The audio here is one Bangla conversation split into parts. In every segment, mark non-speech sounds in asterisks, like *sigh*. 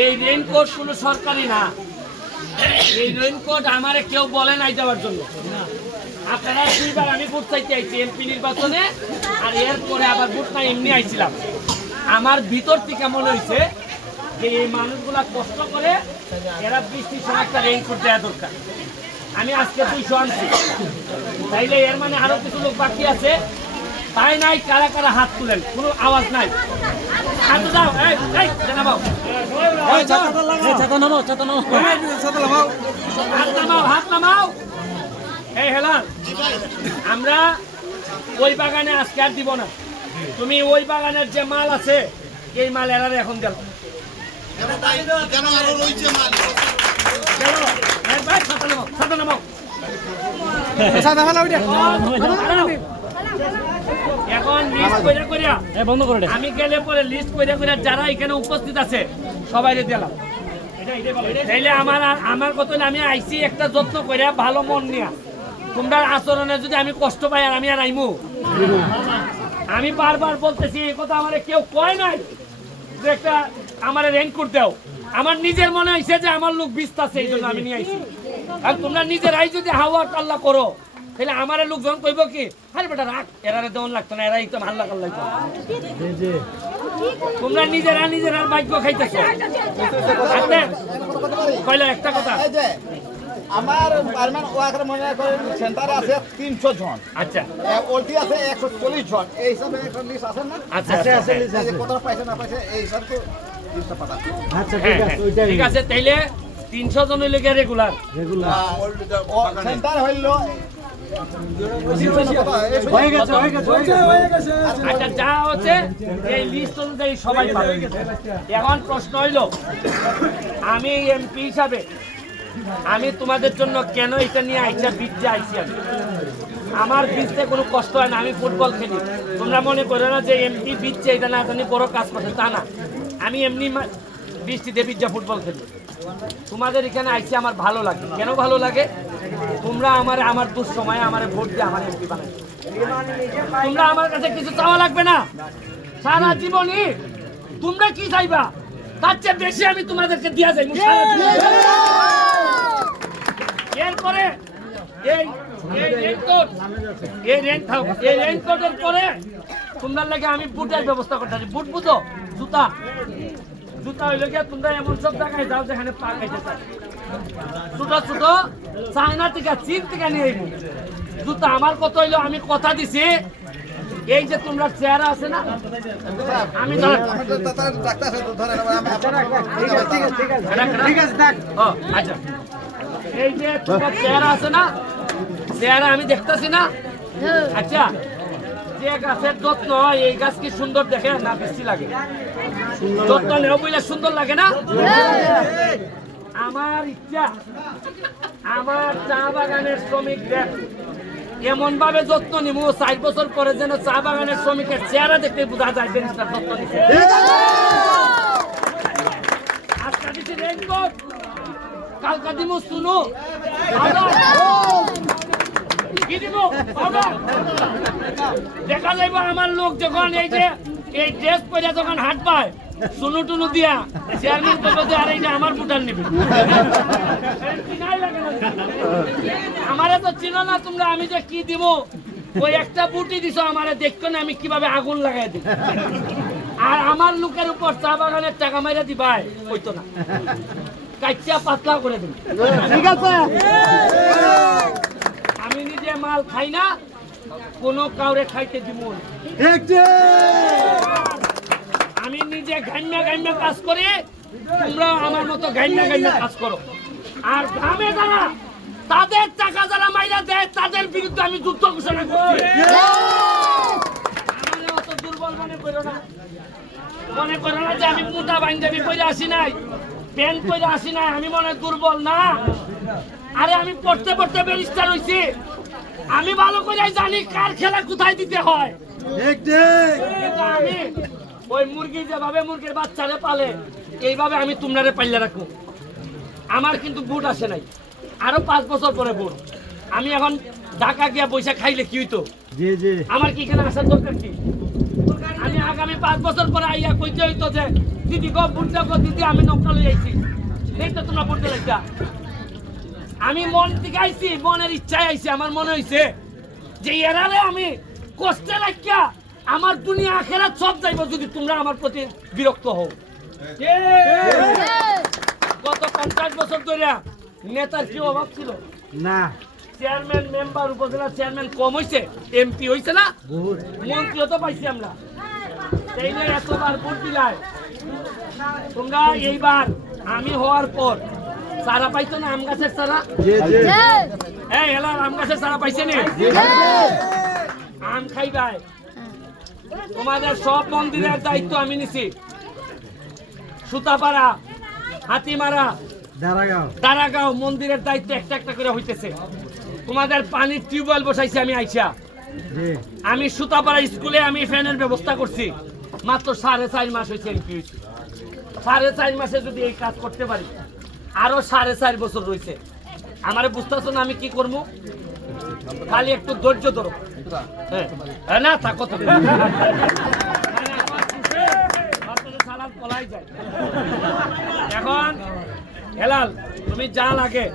এই রেইনকোট কোনো সরকারি না। এই রেইনকোট আমারে কেউ বলে নাই দেওয়ার জন্য। আপনারা দুইবার আমি ভোট চাইতে আইছি এমপি নির্বাচনে, আর এরপরে আবার ভোট না এমনি আইছিলাম। আমার ভিতর থেকে মনে হয়েছে যে এই মানুষগুলা কষ্ট করে এরা বৃষ্টির সময় একটা রেইনকোট দেওয়া দরকার। আমি আজকে দুইশো আনছি। তাইলে এর মানে আরও কিছু লোক বাকি আছে। তাই নাই, কারা কারা হাত তুলেন, কোনো আওয়াজ নাই। হাত দাও এই এই জানাব ছাতা হাত নামাও হাত নামাও। এই হেলাল আমরা ওই বাগানে আজকে আর দিব না। তুমি ওই বাগানের যে মাল আছে এই মাল এরারে এখন গেল কেন আরও রয়েছে মাল? গেল? এই ভাই, ছাতা নামাও ছাতা নামাও। এখন লিস্ট কইরা কইরা। এ বন্ধ করে দে। আমি গেলে পরে লিস্ট কইরা কইরা যারা এখানে উপস্থিত আছে সবাই দিলাম তাইলে আমার আমার কত আমি আইছি একটা যত্ন করে ভালো মন নিয়া। তোমরা আচরণে যদি আমি কষ্ট পাই আর আমি আর আইমু। আমি বারবার বলতেছি এই কথা আমার কেউ কয় নাই যে একটা আমার রেনকোট দাও। আমার নিজের মনে হয়েছে যে আমার লোক বিস্তাছে এই জন্য আমি নিয়ে আইছি। আর তোমরা নিজেরাই যদি হাওয়া কাল্লা করো তাহলে আমার লোকজন কইব কি? আরে বেটা রাখ এরারে দেওয়ান লাগতো না এরা একদম হাল্লা কাল্লা তোমরা নিজেরা নিজেরা ভাগ্য খাইতেছো। আপনি কইলো একটা কথা। আমার পারমান ওয়াকার মনে করেন সেন্টারে আছে তিনশো জন। আচ্ছা। ওলটি আছে একশো চল্লিশ জন। এই হিসাবে একটা লিস্ট আছে না? আচ্ছা আচ্ছা এই যে কত পাইছে না পাইছে এই হিসাব তো লিস্টটা পাতা আচ্ছা হ্যাঁ, ঠিক আছে হ্যাঁ, ওইটাই। ঠিক আছে তাইলে তিনশো জন হইলে রেগুলার রেগুলার সেন্টার হইল আচ্ছা যা হচ্ছে, এই লিস্ট অনুযায়ী সবাই পাবে। এখন প্রশ্ন হইল, আমি এমপি হিসাবে, আমি তোমাদের জন্য কেন এটা নিয়ে আইসা বিচে আইসি আমি? আমার বিচতে কোনো কষ্ট হয় না, আমি ফুটবল খেলি। তোমরা মনে করো না যে এমপি বিচছে এটা না জানি বড় কাজ করছে, তা না। আমি এমনি বৃষ্টিতে বিদ্যা ফুটবল খেলি। তোমাদের এখানে আইসি আমার ভালো লাগে। কেন ভালো লাগে? তোমরা আমার আমার দুঃসময়ে আমার ভোট দিয়ে আমার এমপি বানাই তোমরা আমার কাছে কিছু চাওয়া লাগবে না। সারা জীবনই তোমরা কি চাইবা? তার চেয়ে বেশি আমি তোমাদেরকে দিয়া যাই এরপরে তোমরা লাগে আমি বুটের ব্যবস্থা করতে পারি। বুট বুঝো? জুতা। জুতা হইলে গিয়ে তোমরা এমন সব জায়গায় যাও যেখানে পা খাইতে চাই ছোট ছোট চায়না থেকে, চীন থেকে নিয়ে আইবো। জুতা আমার কত হইল, আমি কথা দিছি। এই যে তোমরা চেহারা আছে না, আমি এই যে তোমার চেহারা আছে না চেহারা আমি দেখতেছি না। আচ্ছা যে গাছের যত্ন হয় এই গাছ কি সুন্দর দেখে না বেশি লাগে? যত্ন নেও বইলে সুন্দর লাগে না? আমার ইচ্ছা, আমার চা বাগানের শ্রমিকদের এমন ভাবে যত্ন নিব, চার বছর পরে যেন চা বাগানের শ্রমিকের চেহারা দেখতে বোঝা যায় জিনিসটার যত্ন নিচ্ছে কালকা দিব শুনো? দেখা যাইব আমার লোক যখন এই যে, এই ড্রেস পরে যখন হাট পায় শুনু টুনু দিয়া চেয়ারম্যান করবে যে আর যে আমার নিবি। আমারে তো চিনো না তোমরা আমি যে কি দিব? ওই একটা বুটি দিছো আমারে দেখতো না আমি কীভাবে আগুন লাগাই দিই। আর আমার লোকের উপর চা বাগানের টাকা মাইরা দিবাই হইতো না। কাচ্চা পাতলা করে দিন। ঠিক আছে। আমি নিজে মাল খাই না কোনো কাউরে খাইতে দিব। ঠিক ঠিক আমি নিজে গাইমা গাইমা কাজ করে তোমরা আমার মতো গাইমা গাইমা কাজ করো। আর গ্রামে যারা তাদের টাকা যারা মাইরা দেয় তাদের বিরুদ্ধে আমি যুদ্ধ ঘোষণা করছি। আমারে অত দুর্বল মনে করো না। মনে করো না যে আমি মোটা পাঞ্জাবি পরে আসি নাই প্যান্ট পরে আসি নাই আমি মনে দুর্বল না। আরে আমি পড়তে পড়তে ব্যারিস্টার হইছি। আমি ভালো করে জানি কার খেলা কোথায় দিতে হয়। আমি ওই মুরগি যেভাবে মুরগির বাচ্চারে পালে এইভাবে আমি তোমরারে পাইলে রাখব। আমার কিন্তু বুট আসে নাই। আরও পাঁচ বছর পরে বুট আমি এখন ঢাকা গিয়া পয়সা খাইলে কি হইতো? আমার কি এখানে আসার দরকার কি? আমি আগামী পাঁচ বছর পরে আইয়া কইতে হইতো যে দিদি গো বুঝতে গো দিদি আমি নকটা লই আইছি। এই তো তোমরা বুঝতে লাগতা আমি মন থেকে আইছি মনের ইচ্ছায় আইছি। আমার মনে হইছে যে এরারে আমি কষ্টে লাগিয়া আমার দুনিয়া আখেরাত সব যাইব যদি তোমরা আমার প্রতি বিরক্ত হও। গত পঞ্চাশ বছর ধরে নেতার কি অভাব ছিল? না। চেয়ারম্যান মেম্বার উপজেলা চেয়ারম্যান কম হইছে এমপি হইছে না? মন্ত্রীও তো পাইছি আমরা। সেই এতবার ভোট দিলাই। তোমরা এইবার আমি হওয়ার পর সারা পাইতো না আম গাছের সারা জি জি। আম গাছের সারা পাইছে নি? আম খাইবাই। তোমাদের সব মন্দিরের দায়িত্ব আমি নিছি। সুতাপাড়া হাতিমারা দারাগাঁও। মন্দিরের দায়িত্ব একটা একটা করে হইতেছে। তোমাদের পানির টিউবওয়েল বসাইছি আমি আইসা। আমি সুতাপাড়া স্কুলে আমি ফ্যানের ব্যবস্থা করছি। মাত্র সাড়ে চার মাস হয়েছে এমপি হয়েছি সাড়ে চার মাসে যদি এই কাজ করতে পারি আরও সাড়ে চার বছর রয়েছে আমারে বুঝতেছো না আমি কি করব? খালি একটু ধৈর্য ধরো। হ্যাঁ। হ্যাঁ, না থাকো তো পলাই যায়। এখন হেলাল তুমি যা লাগে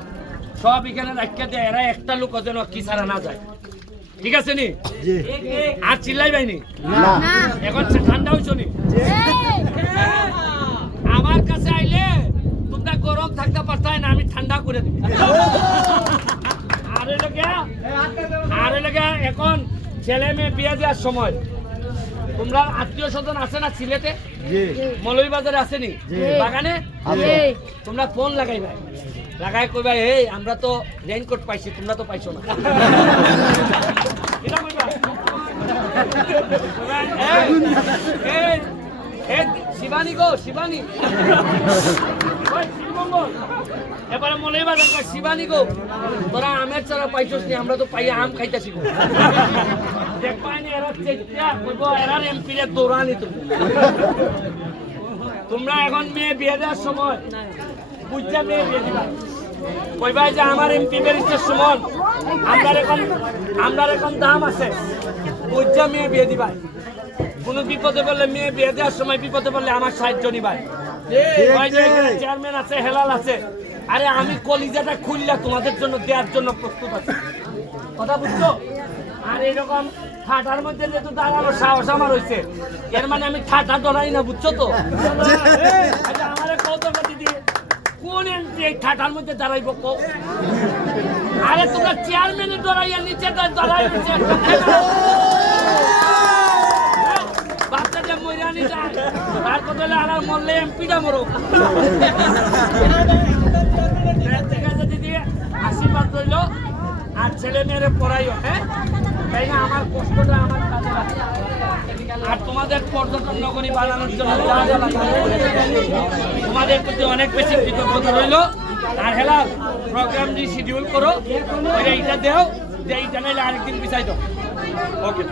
সব এখানে রাখিয়া দেয় এরা একটা লোক যেন কি ছাড়া না যায়। ঠিক আছে নি? আর চিল্লাই বাইনি এখন সে ঠান্ডা হইছ নি? আমার কাছে আইলে তোমরা গরম থাকতে পারতাই না আমি ঠান্ডা করে দিই আর এলাকা আর এলাকা এখন ছেলে মেয়ে বিয়ে দেওয়ার সময় তোমরা আত্মীয় স্বজন আছে না সিলেটে? মলই বাজারে আসেনি? বাগানে? তোমরা ফোন লাগাই ভাই। লাগাই কই ভাই এই আমরা তো রেইনকোট পাইছি তোমরা তো পাইছো না। *laughs* এটা কইবা। *laughs* শিবানী গো শিবানী। এবারে মনে বাজার কয়, শিবানী গো তোরা আমের চারা পাইছস নি আমরা তো পাইয়া আম খাইতেছি গো। দেখবাই নি এরা চেষ্টা কইব এরা এমপি রে দৌড়ানি তুমি তোমরা এখন মেয়ে বিয়ে দেওয়ার সময় বুঝছা মেয়ে বিয়ে দিবা। কইবা যে আমার এমপি ব্যারিস্টার সুমন আমরা এখন আমরা এখন দাম আছে। বুঝছা মেয়ে বিয়ে দিবা কোনো বিপদে পড়লে মেয়ে বিয়ে দেওয়ার সময় বিপদে পড়লে আমার সাহায্য নিবাই। চেয়ারম্যান আছে হেলাল আছে আরে আমি কলিজাটা খুললে তোমাদের জন্য দেওয়ার জন্য প্রস্তুত আছি। কথা বুঝছ? আর এরকম ঠাটার মধ্যে যেহেতু দাঁড়ানোর সাহস আমার হয়েছে এর মানে আমি ঠাটা ডরাই না বুঝছ তো? আচ্ছা আমার কৌতুক দিদি কোন এমপি এই ঠাটার মধ্যে দাঁড়াইব কো আরে তোমরা চেয়ারম্যানের ডরাইয়া নিচে দাঁড়াই নিচে হলে আশীর্বাদ আর ছেলে হ্যাঁ? আমার। আর তোমাদের জন্য তোমাদের প্রতি অনেক বেশি কৃতজ্ঞতা রইল। আর হেলাল প্রোগ্রামটি শিডিউল করো। এইটা দেও। যে এইটা নাইলে আরেকদিন পিছাই দাও ওকে